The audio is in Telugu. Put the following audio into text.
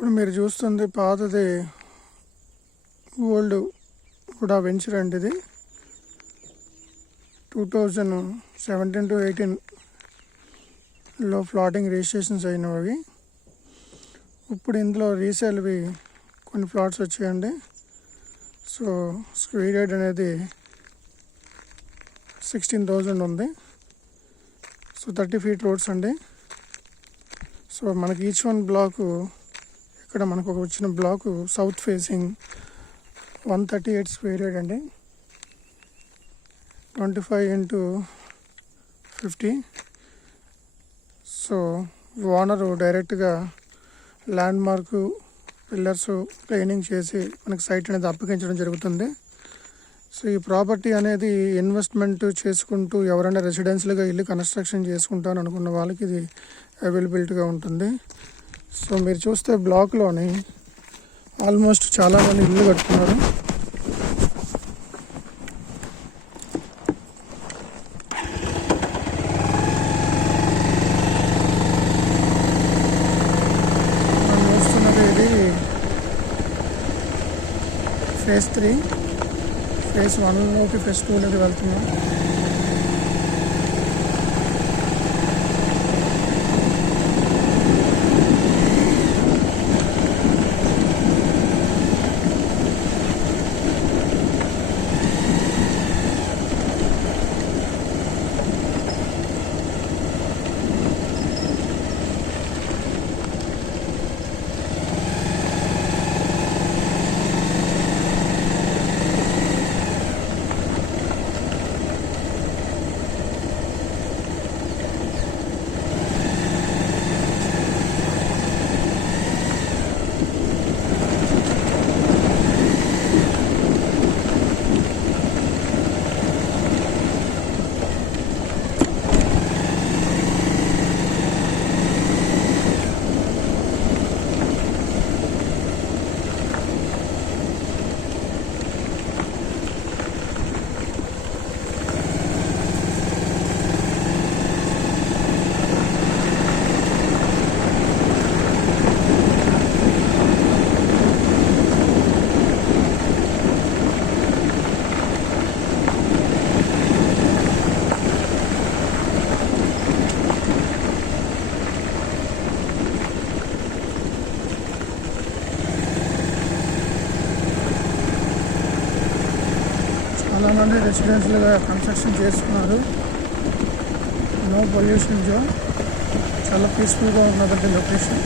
ఇప్పుడు మీరు చూస్తుంది పాతది ఓల్డ్ కూడా వెంచర్ అండి ఇది. టూ థౌజండ్ సెవెంటీన్ టు ఎయిటీన్లో ఫ్లాటింగ్ రిజిస్ట్రేషన్స్ అయినవి ఇప్పుడు ఇందులో రీసేల్వి కొన్ని ప్లాట్స్ వచ్చాయండి. సో స్క్వేర్ యార్డ్ అనేది సిక్స్టీన్ థౌజండ్ ఉంది. సో థర్టీ ఫీట్ రోడ్స్ అండి. సో మనకి ఈచ్ వన్ బ్లాకు ఇక్కడ మనకు ఒక వచ్చిన block south facing one thirty eight square yard అండి. Twenty five into fifty so owner డైరెక్ట్గా ల్యాండ్ మార్కు పిల్లర్స్ ప్లేనింగ్ చేసి మనకి సైట్ అనేది అప్పగించడం జరుగుతుంది. సో ఈ ప్రాపర్టీ అనేది ఇన్వెస్ట్మెంట్ చేసుకుంటూ ఎవరైనా రెసిడెన్షియల్గా ఇల్లు కన్స్ట్రక్షన్ చేసుకుంటాను అనుకున్న వాళ్ళకి ఇది అవైలబిలిటీగా ఉంటుంది. సో మీరు చూస్తే బ్లాక్లోని ఆల్మోస్ట్ చాలామంది ఇల్లు కట్టుకున్నారు. చూస్తున్నది ఇది ఫేజ్ త్రీ. ఫేజ్ వన్లోకి ఫేజ్ టూలోకి వెళ్తున్నాం. చాలామంది రెసిడెన్షియల్గా కన్స్ట్రక్షన్ చేసుకున్నారు నో పొల్యూషన్ జోన్. చాలా పీస్ఫుల్గా ఉన్నదండి లొకేషన్.